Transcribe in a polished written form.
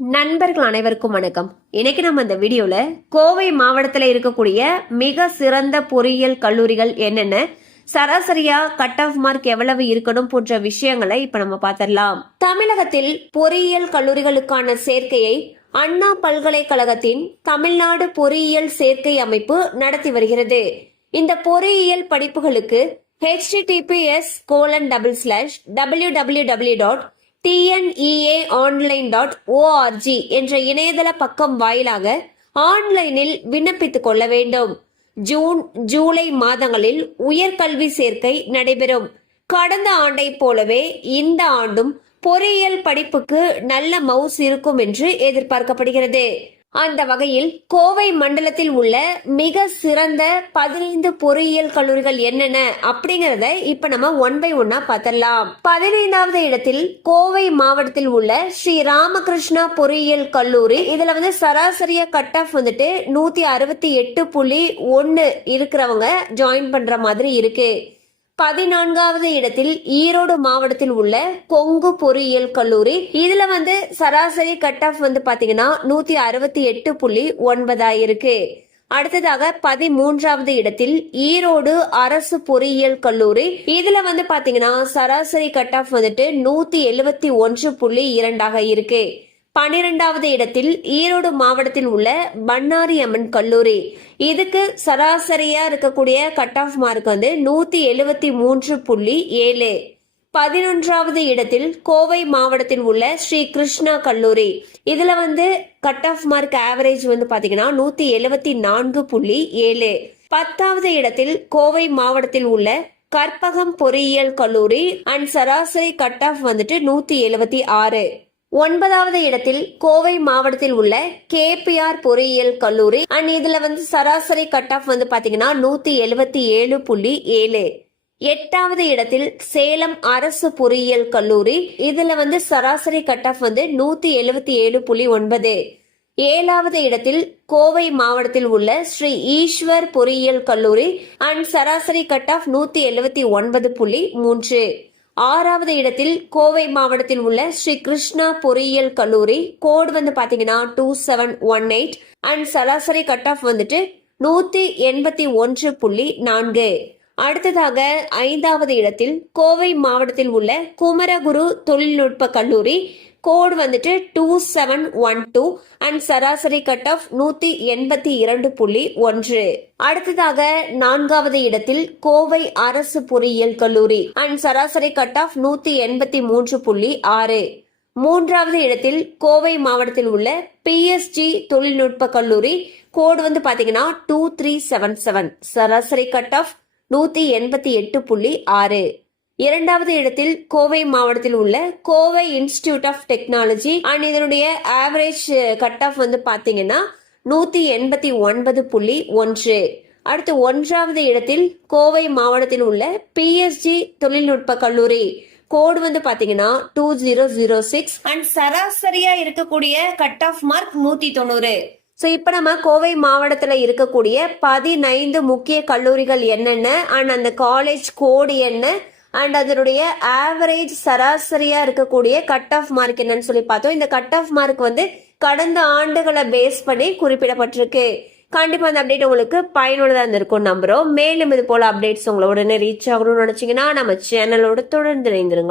நண்பர்கள் அனைவருக்கும் வணக்கம். இன்னைக்கு நம்ம இந்த வீடியோல கோவை மாவட்டத்தில் இருக்கக்கூடிய மிக சிறந்த பொறியியல் கல்லூரிகள் என்னென்ன, சராசரியா கட் ஆஃப் மார்க் எவ்வளவு இருக்கணும் போன்ற விஷயங்களை இப்ப நம்ம பார்த்திடலாம். தமிழகத்தில் பொறியியல் கல்லூரிகளுக்கான சேர்க்கையை அண்ணா பல்கலைக்கழகத்தின் தமிழ்நாடு பொறியியல் சேர்க்கை அமைப்பு நடத்தி வருகிறது. இந்த பொறியியல் படிப்புகளுக்கு https://www.tneaonline.org என்ற இணையதள பக்கம் வாயிலாக ஆன்லைனில் விண்ணப்பித்துக் கொள்ள வேண்டும். ஜூன் ஜூலை மாதங்களில் உயர்கல்வி சேர்க்கை நடைபெறும். கடந்த ஆண்டை போலவே இந்த ஆண்டும் பொறியியல் படிப்புக்கு நல்ல மவுஸ் இருக்கும் என்று எதிர்பார்க்கப்படுகிறது. அந்த வகையில் கோவை மண்டலத்தில் உள்ள மிக சிறந்த 15 பொறியியல் கல்லூரிகள் என்னென்ன அப்படிங்கறத இப்ப நம்ம ஒன் பை ஒன்னா பார்த்தலாம். 15வது இடத்தில் கோவை மாவட்டத்தில் உள்ள ஸ்ரீ ராமகிருஷ்ணா பொறியியல் கல்லூரி. இதுல சராசரியா கட் ஆஃப் 168.1 இருக்கிறவங்க ஜாயின் பண்ற மாதிரி இருக்கு. 14வது இடத்தில் ஈரோடு மாவட்டத்தில் உள்ள கொங்கு பொறியியல் கல்லூரி. இதுல சராசரி கட் ஆஃப் பாத்தீங்கன்னா 168.9 இருக்கு. அடுத்ததாக 13வது இடத்தில் ஈரோடு அரசு பொறியியல் கல்லூரி. இதுல பாத்தீங்கன்னா சராசரி கட் ஆஃப் 171.2 இருக்கு. 12வது இடத்தில் ஈரோடு மாவட்டத்தில் உள்ள பண்ணாரி அம்மன் கல்லூரி. இதுக்கு சராசரியா இருக்கக்கூடிய கட் ஆஃப் மார்க் 173.7. 11வது இடத்தில் கோவை மாவட்டத்தில் உள்ள ஸ்ரீ கிருஷ்ணா கல்லூரி. இதுல கட் ஆஃப் மார்க் ஆவரேஜ் பாத்தீங்கன்னா 174.7. 10வது இடத்தில் கோவை மாவட்டத்தில் உள்ள கற்பகம் பொறியியல் கல்லூரி அண்ட் சராசரி கட் ஆஃப் 176. 9வது இடத்தில் கோவை மாவட்டத்தில் உள்ள KPR பொறியியல் கல்லூரி அண்ட் இதுல சராசரி கட் ஆஃப் பாத்தீங்கன்னா 177.7. 8வது இடத்தில் சேலம் அரசு பொறியியல் கல்லூரி. இதுல சராசரி கட் ஆஃப் 177.9. 7வது இடத்தில் கோவை மாவட்டத்தில் உள்ள ஸ்ரீ ஈஸ்வர் பொறியியல் கல்லூரி அண்ட் சராசரி கட் ஆஃப் 179.3. 6வது இடத்தில் கோவை மாவட்டத்தில் உள்ள ஸ்ரீ கிருஷ்ணா பொறியியல் கல்லூரி. கோடு பாத்தீங்கன்னா 2718 அண்ட் சராசரி கட் ஆஃப் 181.4. அடுத்ததாக 5வது இடத்தில் கோவை மாவட்டத்தில் உள்ள குமரகுரு தொழில்நுட்ப கல்லூரி. கோடு 2712 அண்ட் சராசரி கட் ஆஃப் 182.1. அடுத்ததாக 4வது இடத்தில் கோவை அரசு பொறியியல் கல்லூரி அண்ட் சராசரி கட் ஆஃப் 183.6. 3வது இடத்தில் கோவை மாவட்டத்தில் உள்ள PSG தொழில்நுட்ப கல்லூரி. கோடு பாத்தீங்கன்னா 2377 சராசரி கட் ஆஃப் 188.6. 2வது இடத்தில் கோவை மாவட்டத்தில் உள்ள Kovai Institute of Technology and இதனுடைய ஆவரேஜ் கட் ஆஃப் பாத்தீங்கன்னா 189.1. அடுத்து 1வது இடத்தில் கோவை மாவட்டத்தில் உள்ள PSG தொழில்நுட்ப கல்லூரி. கோடு பாத்தீங்கன்னா 2006 அண்ட் சராசரியா இருக்கக்கூடிய கட் ஆஃப் மார்க் 190. ஸோ இப்போ நம்ம கோவை மாவட்டத்தில் இருக்கக்கூடிய 15 முக்கிய கல்லூரிகள் என்னென்ன அண்ட் அந்த காலேஜ் கோடு என்ன அண்ட் அதனுடைய ஆவரேஜ் சராசரியா இருக்கக்கூடிய கட் ஆஃப் மார்க் என்னன்னு சொல்லி பார்த்தோம். இந்த கட் ஆஃப் மார்க் கடந்த ஆண்டுகளை பேஸ் பண்ணி குறிப்பிடப்பட்டிருக்கு. கண்டிப்பா அந்த அப்டேட் உங்களுக்கு பயனுள்ளதா இருந்திருக்கும் நம்புறோம். மேலும் இது போல அப்டேட்ஸ் உங்களோட உடனே ரீச் ஆகணும்னு நினைச்சீங்கன்னா நம்ம சேனலோட தொடர்ந்து இணைந்திருங்கள்.